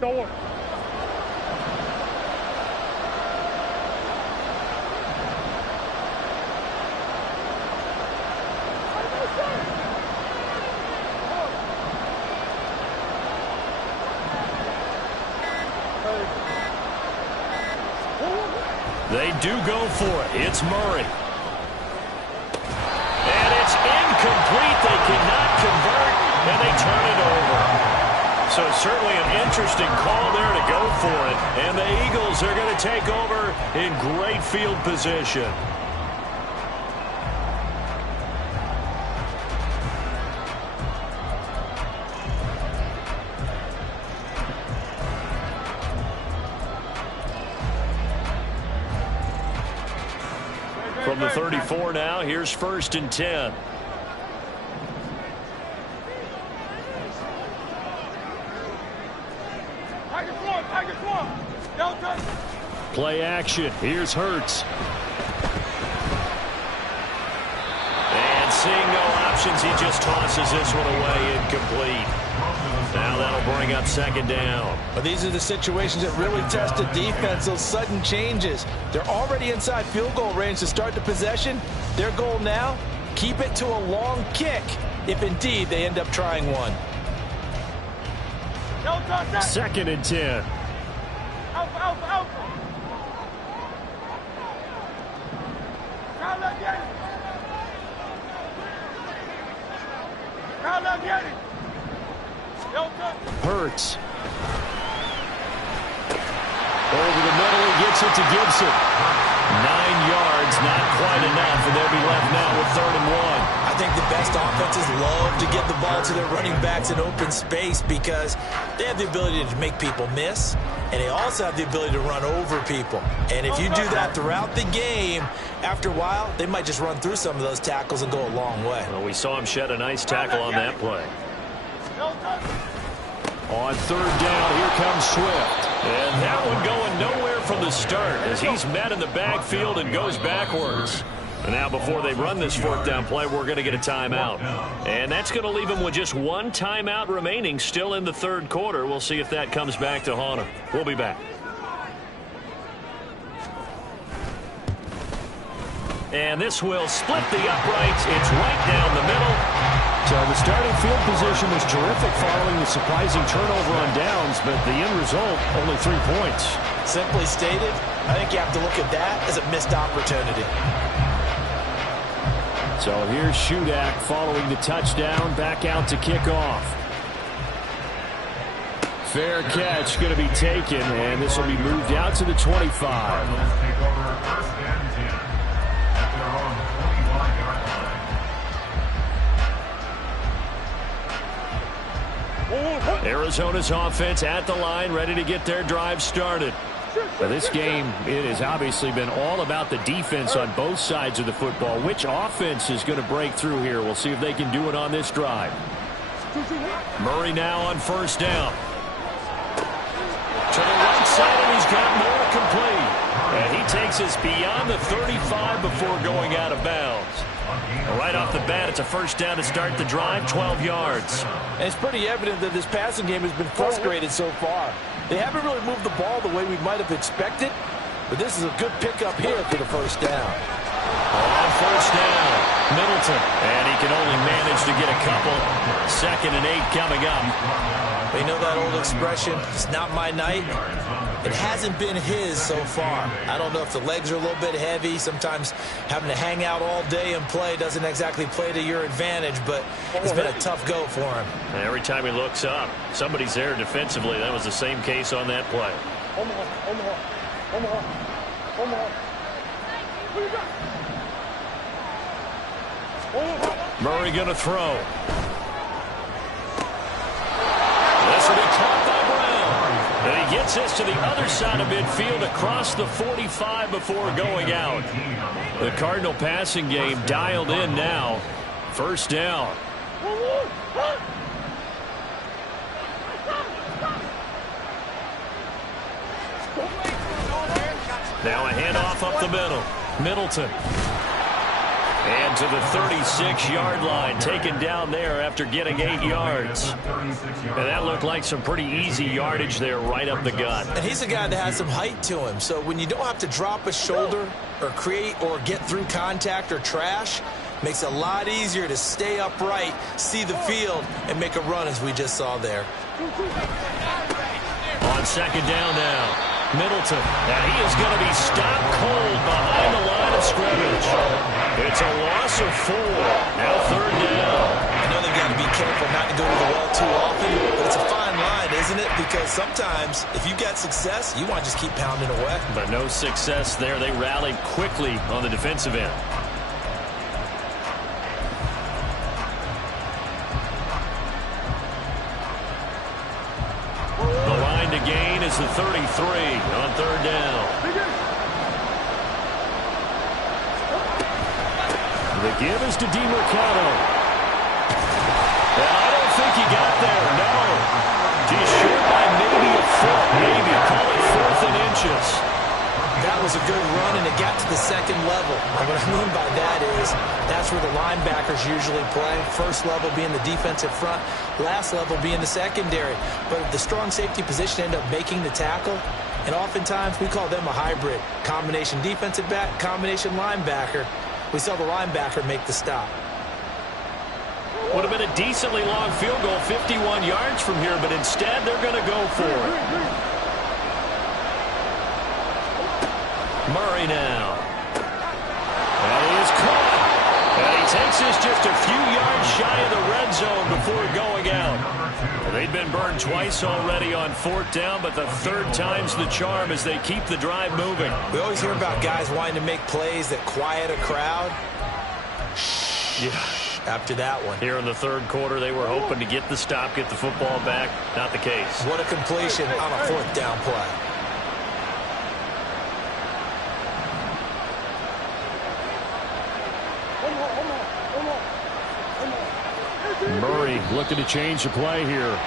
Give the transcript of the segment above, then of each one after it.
Door. They do go for it. It's Murray. And it's incomplete. They cannot convert, and they turn it over. So certainly an interesting call there to go for it. And the Eagles are going to take over in great field position. From the 34 now, here's 1st and 10. Play action. Here's Hurts. And seeing no options, he just tosses this one away incomplete. Now that'll bring up 2nd down. But these are the situations that really test the defense, those sudden changes. They're already inside field goal range to start the possession. Their goal now, keep it to a long kick, if indeed they end up trying one. 2nd and 10. Hurts. Over the middle, he gets it to Gibson. 9 yards, not quite enough, and they'll be left now with 3rd and 1. I think the best offenses love to get the ball to their running backs in open space because they have the ability to make people miss, and they also have the ability to run over people. And if you do that throughout the game, after a while, they might just run through some of those tackles and go a long way. Well, we saw him shed a nice tackle on that play. On 3rd down, here comes Swift. And that one going nowhere from the start as he's met in the backfield and goes backwards. And now before they run this 4th down play, we're going to get a timeout. And that's going to leave him with just 1 timeout remaining still in the 3rd quarter. We'll see if that comes back to haunt him. We'll be back. And this will split the uprights. It's right down the middle. So the starting field position was terrific following the surprising turnover on downs, but the end result, only 3 points. Simply stated, I think you have to look at that as a missed opportunity. So here's Shudak following the touchdown, back out to kick off. Fair catch going to be taken, and this will be moved out to the 25. Arizona's offense at the line, ready to get their drive started. For this game, it has obviously been all about the defense on both sides of the football. Which offense is going to break through here? We'll see if they can do it on this drive. Murray now on 1st down. To the right side, and he's got more complete. And he takes us beyond the 35 before going out of bounds. Right off the bat, it's a 1st down to start the drive, 12 yards. And it's pretty evident that this passing game has been frustrated so far. They haven't really moved the ball the way we might have expected, but this is a good pickup here for the 1st down. On 1st down, Middleton. And he can only manage to get a couple. 2nd and 8 coming up. You know that old expression, it's not my night? It hasn't been his so far. I don't know if the legs are a little bit heavy. Sometimes having to hang out all day and play doesn't exactly play to your advantage, but it's been a tough go for him. Every time he looks up, somebody's there defensively. That was the same case on that play. Murray going to throw. This will be caught by Brown. And he gets this to the other side of midfield across the 45 before going out. The Cardinal passing game dialed in now. 1st down. Now a handoff up the middle. Middleton. And to the 36-yard line, taken down there after getting 8 yards. And that looked like some pretty easy yardage there right up the gut. And he's a guy that has some height to him. So when you don't have to drop a shoulder or create or get through contact or trash, makes it a lot easier to stay upright, see the field, and make a run as we just saw there. On second down now. Middleton, and he is going to be stopped cold behind the line of scrimmage. It's a loss of 4. Now third down. I know they've got to be careful not to go to the well too often, but it's a fine line, isn't it? Because sometimes if you got success, you want to just keep pounding away. But no success there. They rallied quickly on the defensive end. The line to gain is the 33 on third down. The give is to DeMercado. And I don't think he got there, no. He's short by maybe a foot, maybe. Call it 4th and inches. That was a good run, and it got to the second level. And what I mean by that is that's where the linebackers usually play. First level being the defensive front, last level being the secondary. But the strong safety position ended up making the tackle, and oftentimes we call them a hybrid. Combination defensive back, combination linebacker. We saw the linebacker make the stop. Would have been a decently long field goal, 51 yards from here, but instead they're going to go for it. Murray now. And he is caught. And he takes this just a few yards shy of the red zone before going out. And they've been burned twice already on 4th down, but the 3rd time's the charm as they keep the drive moving. We always hear about guys wanting to make plays that quiet a crowd. Yeah. After that one. Here in the 3rd quarter, they were hoping to get the stop, get the football back. Not the case. What a completion on a 4th down play. Murray looking to change the play here.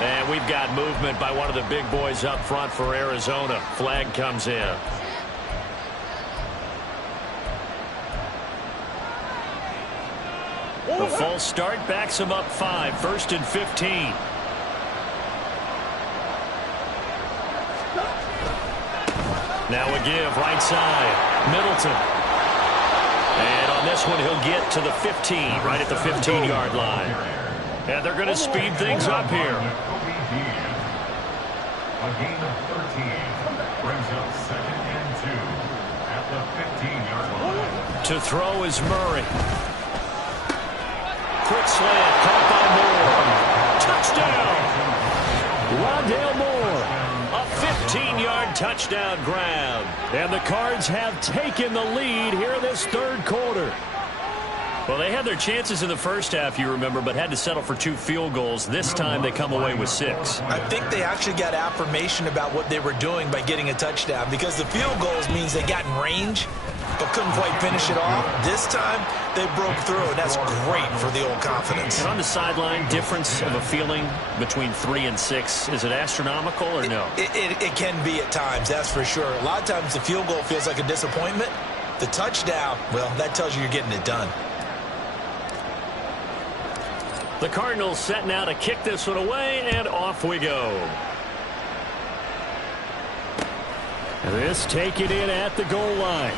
And we've got movement by one of the big boys up front for Arizona. Flag comes in. The false start backs him up 5. 1st and 15. Now a give right side. Middleton. And on this one, he'll get to the 15, right at the 15-yard line. And they're going to speed things up here. A gain of 13 brings up 2nd and 2 at the 15-yard line. To throw is Murray. Quick slant, caught by Moore. Touchdown! Rondale Moore. A 15-yard touchdown grab. And the Cards have taken the lead here in this 3rd quarter. Well, they had their chances in the first half, you remember, but had to settle for 2 field goals. This time they come away with 6. I think they actually got affirmation about what they were doing by getting a touchdown, because the field goals means they got in range but couldn't quite finish it off. This time they broke through, and that's great for the old confidence. And on the sideline, difference of a feeling between 3 and 6, is it astronomical or no? It can be at times, that's for sure. A lot of times the field goal feels like a disappointment. The touchdown, well, that tells you you're getting it done. The Cardinals set now to kick this one away, and off we go. This taken in at the goal line.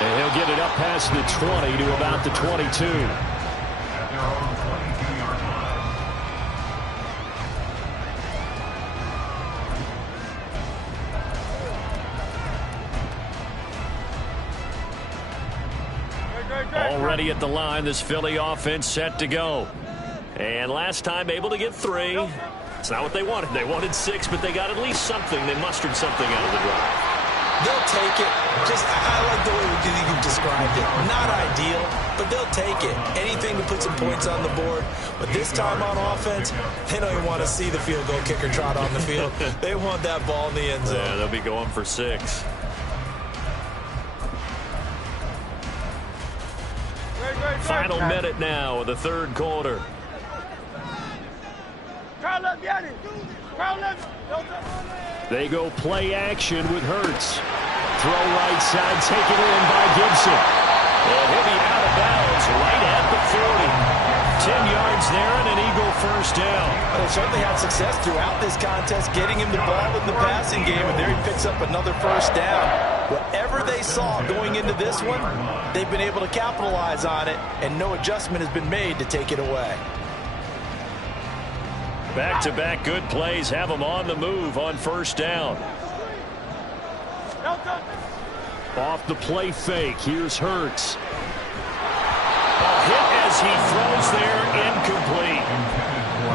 And he'll get it up past the 20 to about the 22. At their own 22-yard line. Already at the line, this Philly offense set to go. And last time able to get 3. It's not what they wanted. They wanted 6, but they got at least something. They mustered something out of the drive. They'll take it. I like the way you described it. Not ideal, but they'll take it. Anything to put some points on the board. But this time on offense, they don't even want to see the field goal kicker trot on the field. They want that ball in the end zone. Yeah, they'll be going for 6. Final minute now of the 3rd quarter. They go play action with Hurts. Throw right side, taken in by Gibson. And he'll be out of bounds right at the 40. 10 yards there and an Eagle first down. Well, they certainly had success throughout this contest, getting him the ball in the passing game, and there he picks up another first down. Whatever they saw going into this one, they've been able to capitalize on it, and no adjustment has been made to take it away. Back-to-back good plays have them on the move on first down. Off the play fake, here's Hurts. A hit as he throws there, incomplete.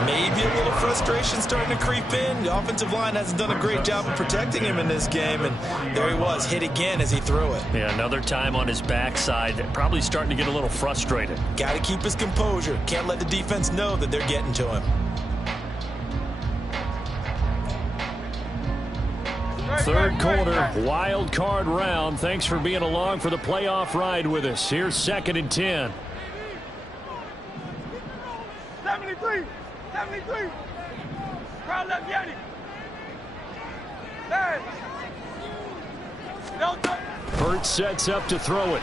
Maybe a little frustration starting to creep in. The offensive line hasn't done a great job of protecting him in this game, and there he was, hit again as he threw it. Yeah, another time on his backside, probably starting to get a little frustrated. Got to keep his composure. Can't let the defense know that they're getting to him. Third quarter, wild card round. Thanks for being along for the playoff ride with us. Here's 2nd and 10. 73. Crowd left Yanni. Hey. Hurts sets up to throw it.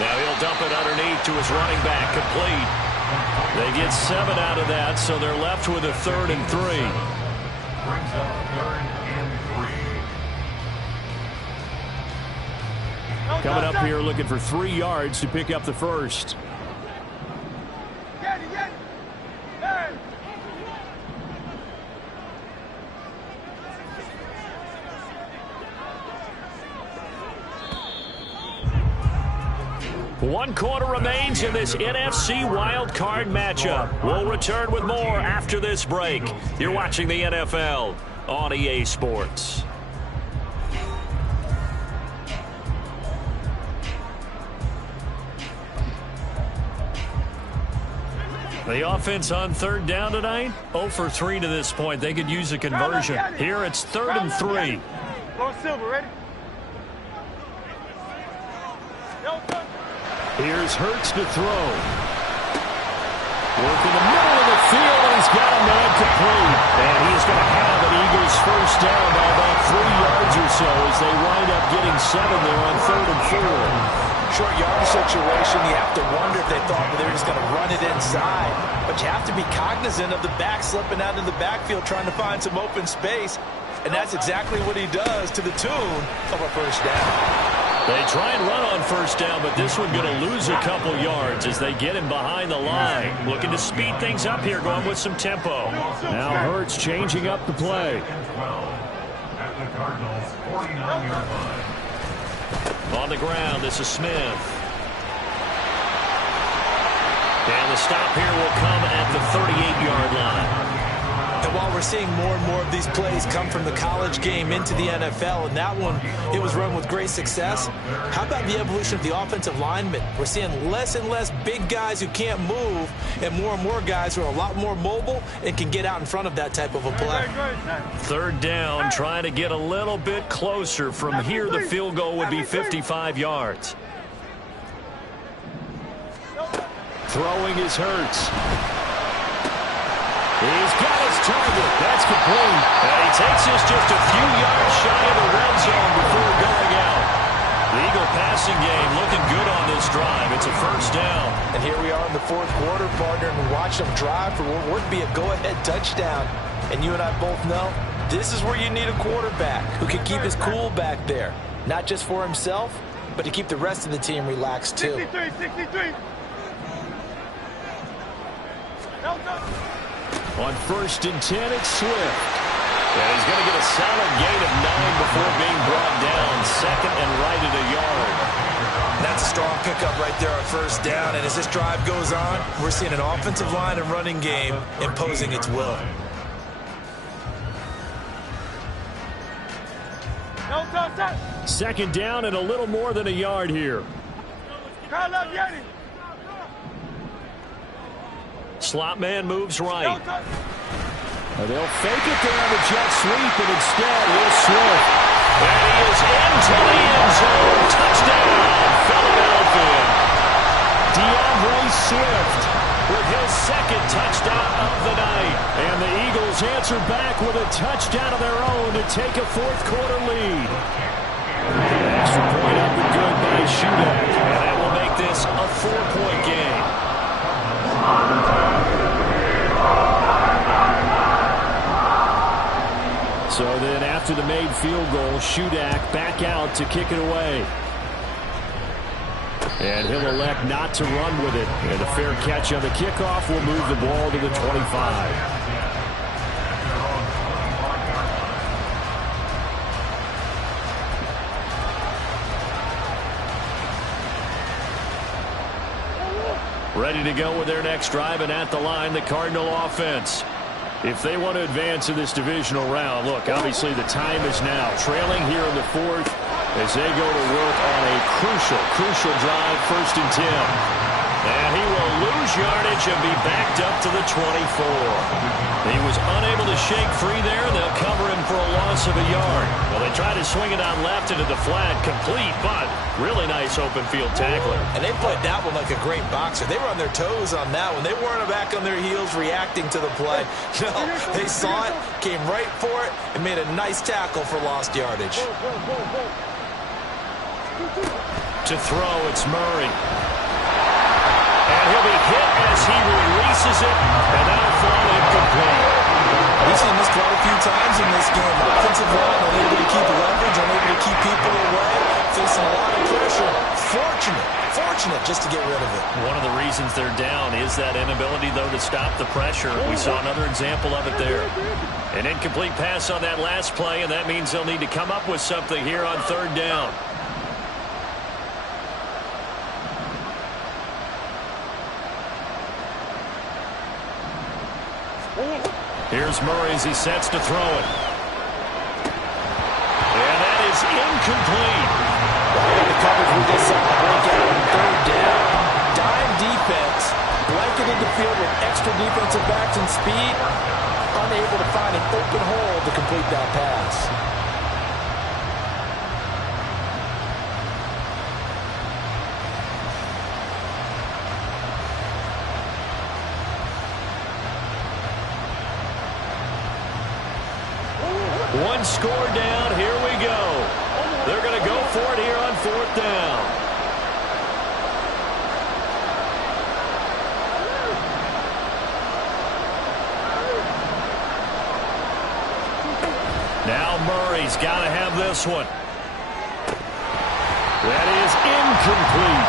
Now he'll dump it underneath to his running back, complete. They get 7 out of that, so they're left with a 3rd and 3. Brings up 3rd and 3. Coming up here looking for 3 yards to pick up the first. Yanni. Hey. One quarter remains in this NFC wild card matchup. We'll return with more after this break. You're watching the NFL on EA Sports. The offense on 3rd down tonight, 0 for 3 to this point. They could use a conversion. Here it's 3rd and 3. Lord Silver, ready? Here's Hurts to throw. Work in the middle of the field, and he's got a man complete. And he is going to have an Eagles first down by about 3 yards or so as they wind up getting 7 there on 3rd and 4. Short yardage situation, you have to wonder if they thought that they were just going to run it inside. But you have to be cognizant of the back slipping out of the backfield trying to find some open space. And that's exactly what he does to the tune of a first down. They try and run on first down, but this one going to lose a couple yards as they get him behind the line. Looking to speed things up here, going with some tempo. Now Hurts changing up the play. 12 at the Cardinals' 49-yard line. On the ground, this is Smith. And the stop here will come at the 38-yard line. And while we're seeing more and more of these plays come from the college game into the NFL, and that one, it was run with great success, how about the evolution of the offensive linemen? We're seeing less and less big guys who can't move, and more guys who are a lot more mobile and can get out in front of that type of a play. 3rd down, trying to get a little bit closer. From here, the field goal would be 55 yards. Throwing is Hurts. He's got his target. That's complete. And he takes us just a few yards shy of the red zone before going out. The Eagle passing game looking good on this drive. It's a first down. And here we are in the 4th quarter, partner, and we watch them drive for what would be a go-ahead touchdown. And you and I both know this is where you need a quarterback who can keep his cool back there. Not just for himself, but to keep the rest of the team relaxed too. 63. On 1st and 10, it's Swift. And he's going to get a solid gain of 9 before being brought down. 2nd and right at a yard. That's a strong pickup right there on first down. And as this drive goes on, we're seeing an offensive line and running game imposing its will. Second down and a little more than a yard here. Slot man moves right. They'll fake it there on the jet sweep, and instead here's Swift. And he is into the end zone. Touchdown, Philadelphia. DeAndre Swift with his 2nd touchdown of the night. And the Eagles answer back with a touchdown of their own to take a 4th quarter lead. Extra point up and good by Shudak. And that will make this a 4-point game. So then after the made field goal, Shudak back out to kick it away. And he'll elect not to run with it. And a fair catch on the kickoff will move the ball to the 25. Ready to go with their next drive, and at the line, the Cardinal offense. If they want to advance in this divisional round, look, obviously the time is now. Trailing here in the fourth as they go to work on a crucial drive, 1st and 10. And he will lose yardage and be backed up to the 24. He was unable to shake free there. They'll cover him for a loss of a yard. Well, they try to swing it out left into the flat, complete, but really nice open field tackler. And they played that one like a great boxer. They were on their toes on that one. They weren't back on their heels reacting to the play. No, they saw it, came right for it, and made a nice tackle for lost yardage. To throw, it's Murray. And he'll be hit as he releases it, and that'll fall incomplete. We've seen this quite a few times in this game. Offensive line unable to keep leverage, unable to keep people away, facing a lot of pressure. Fortunate just to get rid of it. One of the reasons they're down is that inability, though, to stop the pressure. We saw another example of it there. An incomplete pass on that last play, and that means they'll need to come up with something here on 3rd down. Here's Murray as he sets to throw it. And that is incomplete. The coverage we just saw break out on 3rd down. Dime defense, blanketed the field with extra defensive backs and speed, unable to find an open hole to complete that pass. One score down. Here we go. They're going to go for it here on 4th down. Now Murray's got to have this one. That is incomplete.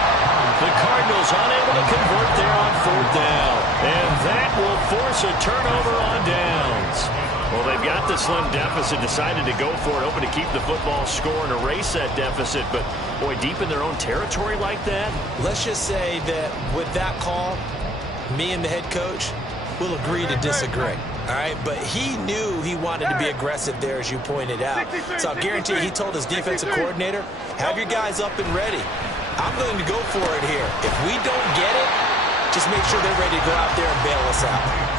The Cardinals unable to convert there on 4th down. And that will force a turnover on downs. Well, they've got the slim deficit, decided to go for it, hoping to keep the football score and erase that deficit. But, boy, deep in their own territory like that? Let's just say that with that call, me and the head coach will agree to disagree. All right, but he knew he wanted to be aggressive there, as you pointed out. So I'll guarantee he told his defensive coordinator, have your guys up and ready. I'm going to go for it here. If we don't get it, just make sure they're ready to go out there and bail us out.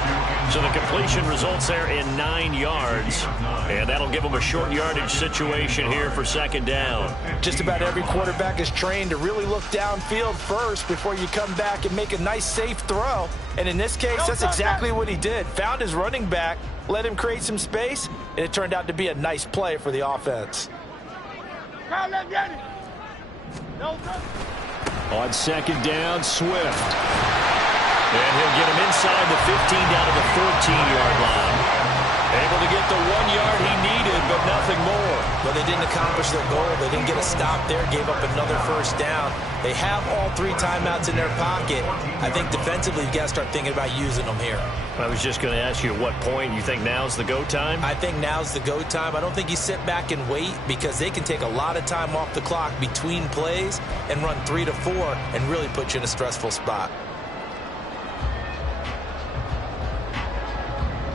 So the completion results there in 9 yards, and that'll give them a short yardage situation here for 2nd down. Just about every quarterback is trained to really look downfield first before you come back and make a nice, safe throw. And in this case, that's exactly what he did. Found his running back, let him create some space, and it turned out to be a nice play for the offense. On 2nd down, Swift. And he'll get him inside the 15 down to the 14-yard line. Able to get the 1 yard he needed, but nothing more. But they didn't accomplish their goal. They didn't get a stop there, gave up another 1st down. They have all 3 timeouts in their pocket. I think defensively, you've got to start thinking about using them here. I was just going to ask you at what point you think now's the go time? I think now's the go time. I don't think you sit back and wait, because they can take a lot of time off the clock between plays and run 3 to 4 and really put you in a stressful spot.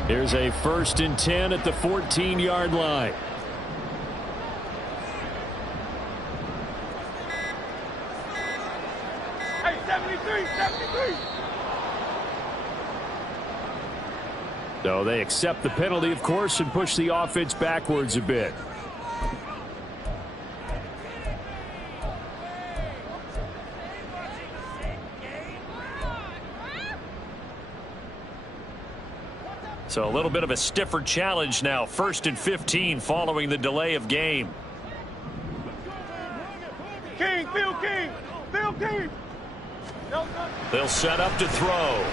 Here's a 1st and 10 at the 14-yard line. Hey, 73. So they accept the penalty, of course, and push the offense backwards a bit. So a little bit of a stiffer challenge now. 1st and 15 following the delay of game. Field King. Field King. They'll set up to throw.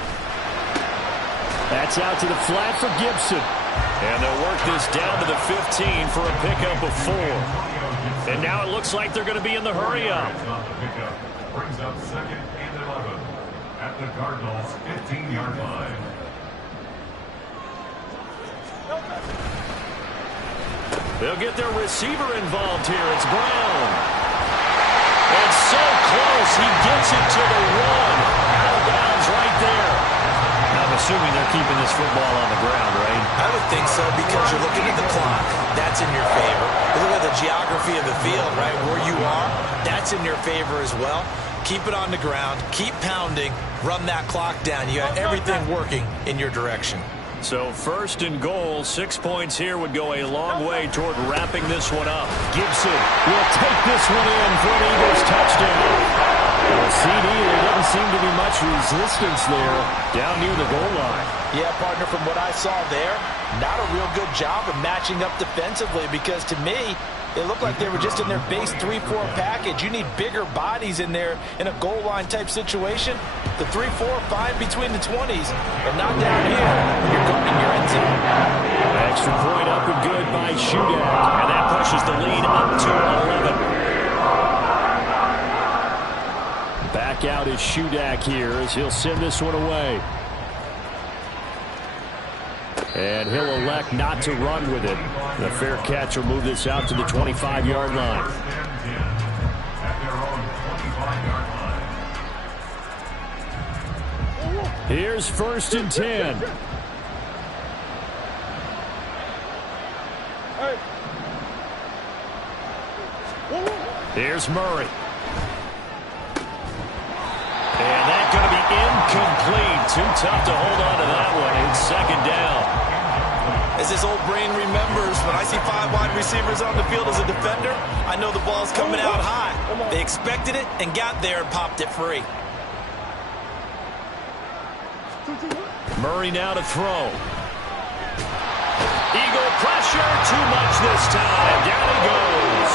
That's out to the flat for Gibson. And they'll work this down to the 15 for a pickup of 4. And now it looks like they're going to be in the hurry-up. Brings up 2nd and 11 at the Cardinals' 15-yard line. They'll get their receiver involved here. It's Brown. And so close. He gets it to the 1. Out of bounds right there. I'm assuming they're keeping this football on the ground, right? I would think so, because you're looking at the clock. That's in your favor. You look at the geography of the field, right, where you are. That's in your favor as well. Keep it on the ground. Keep pounding. Run that clock down. You got everything working in your direction. So 1st and goal, 6 points here would go a long way toward wrapping this one up. Gibson will take this one in for an Eagles touchdown. Well, CD, there doesn't seem to be much resistance there down near the goal line. Yeah, partner, from what I saw there, not a real good job of matching up defensively, because to me, it looked like they were just in their base 3-4 package. You need bigger bodies in there in a goal line type situation. The 3-4, fine between the 20s, but not down here. You're guarding your end zone. Extra point up and good by Shudak. And that pushes the lead up to 11. Back out is Shudak here as he'll send this one away. And he'll elect not to run with it. The fair catch will move this out to the 25-yard line. Here's 1st and 10. Here's Murray. And that's going to be incomplete. Too tough to hold on to that one. It's 2nd down. As this old brain remembers, when I see 5 wide receivers on the field as a defender, I know the ball's coming out high. They expected it and got there and popped it free. Murray now to throw. Eagle pressure, too much this time. Down he goes.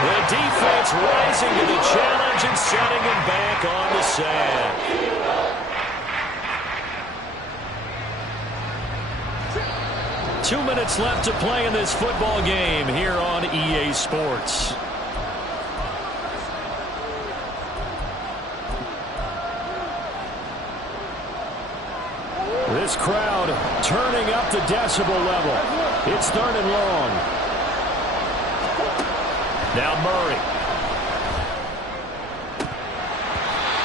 The defense rising to the challenge and setting him back on the sack. Two minutes left to play in this football game here on EA Sports. This crowd turning up the decibel level. It's 3rd and long. Now Murray.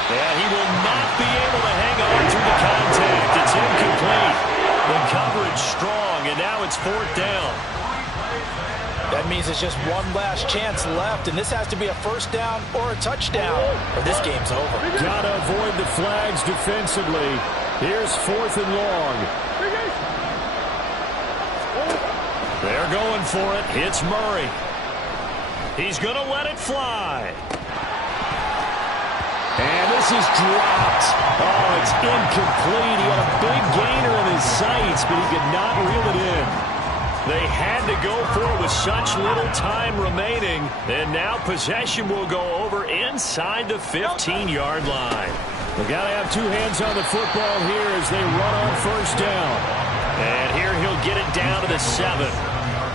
And he will not be able to hang on through the contact. It's incomplete. The coverage strong, and now it's 4th down. That means it's just one last chance left, and this has to be a 1st down or a touchdown, or this game's over. Gotta avoid the flags defensively. Here's 4th and long. They're going for it. It's Murray. He's going to let it fly. And this is dropped. Oh, it's incomplete. He had a big gainer in his sights, but he could not reel it in. They had to go for it with such little time remaining. And now possession will go over inside the 15-yard line. They got to have 2 hands on the football here as they run on 1st down. And here he'll get it down to the 7.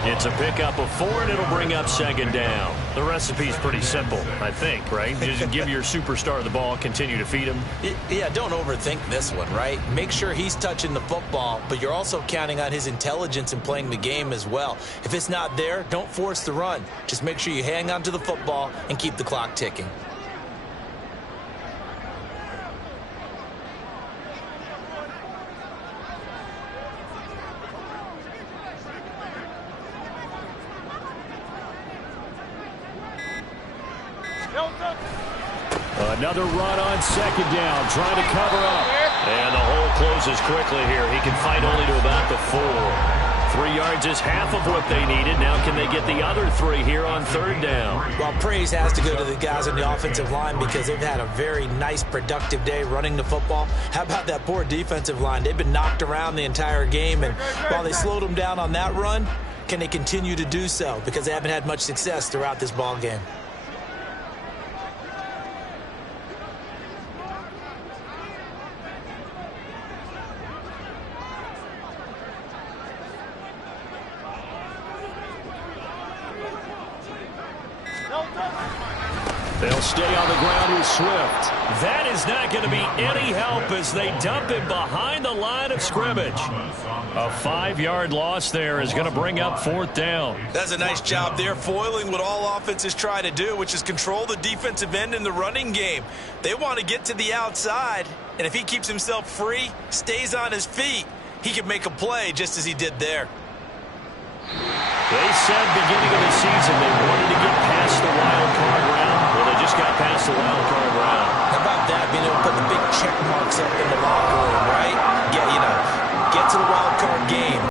It's a pickup of 4, and it'll bring up 2nd down. The recipe's pretty simple, I think, right? Just give your superstar the ball, continue to feed him. Yeah, don't overthink this one, right? Make sure he's touching the football, but you're also counting on his intelligence in playing the game as well. If it's not there, don't force the run. Just make sure you hang on to the football and keep the clock ticking. Another run on 2nd down, trying to cover up. And the hole closes quickly here. He can fight only to about the 4. 3 yards is half of what they needed. Now can they get the other 3 here on 3rd down? Well, praise has to go to the guys on the offensive line because they've had a very nice, productive day running the football. How about that poor defensive line? They've been knocked around the entire game, and while they slowed them down on that run, can they continue to do so? Because they haven't had much success throughout this ball game. will stay on the ground with Swift. That is not going to be any help as they dump him behind the line of scrimmage. A 5-yard loss there is going to bring up 4th down. That's a nice job there, foiling what all offenses try to do, which is control the defensive end in the running game. They want to get to the outside, and if he keeps himself free, stays on his feet, he can make a play just as he did there. They said beginning of the season they wanted to get past the wild